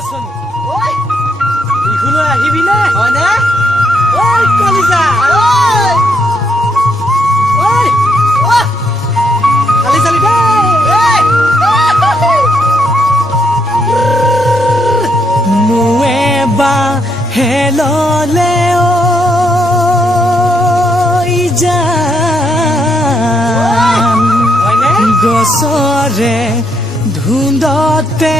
নাচনি বিহুলৈ আহিবি নে হয়নে ঐ কলিজা খালি চালি দে মুৱে বা হেললে গছৰে ধুন্দতে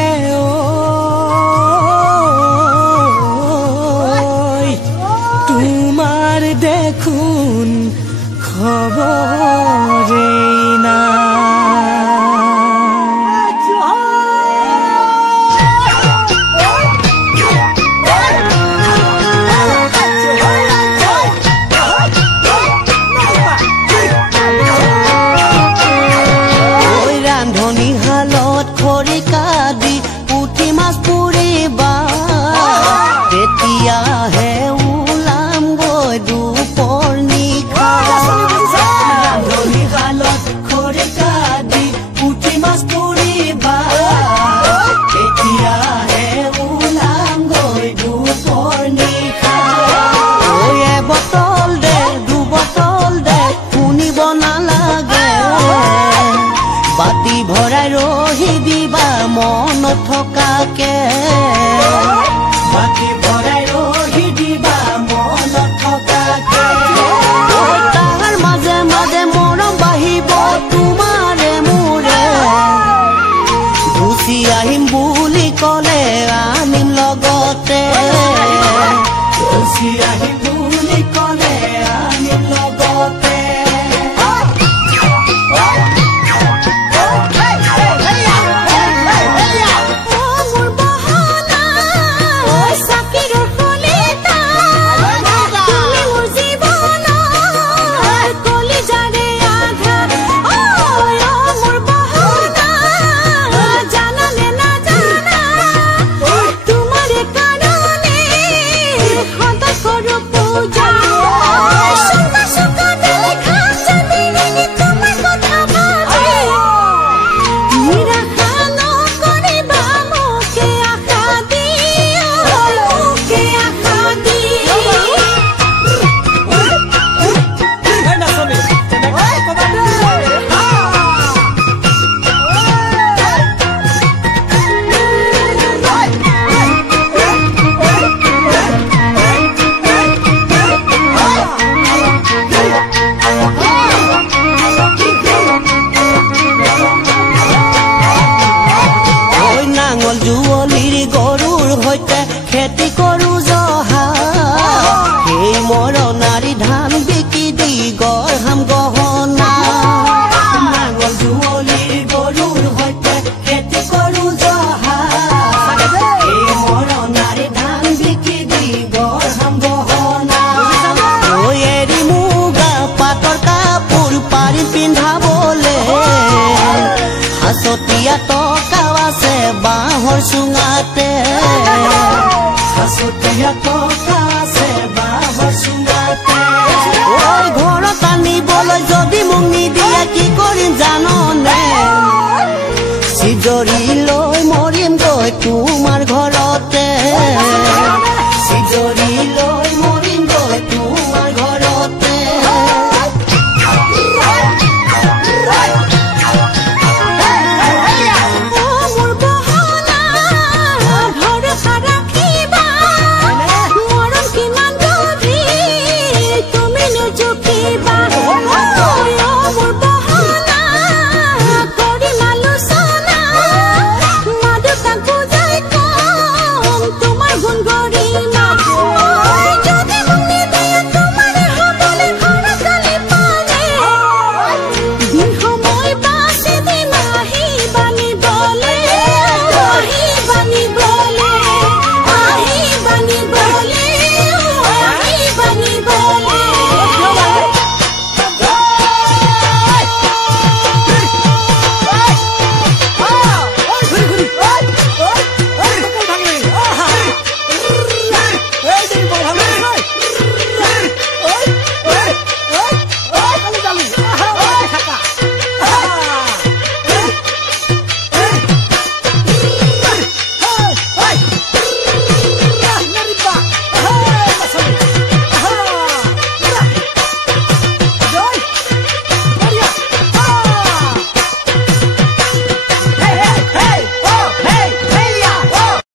তোমাৰ দেখোন খবৰে না থকাকে বাকি ভৰাই ৰহি দিবা মন থকাকে তাৰ মাজে মাজে মৰম বাঢ়িব তোমাৰে মোৰে গুচি আহিম বুলি ক'লে আনিম লগতে গুচি আহিম বুলি ক'লে আনিম লগতে খেতি কৰো জহা সেই মৰণাৰী ধান বিকি দি গঢ়াম গহনা নাঙল যুৱলী গৰুৰ সৈতে খেতি কৰো জহা সেই মৰণাৰী ধান বিকি দি গঢ়াম গহনা এৰি মুগা পাটৰ কাপোৰ পাৰি পিন্ধাবলে হাচতীয়া টকা আছে বাঁহৰ চুঙাতে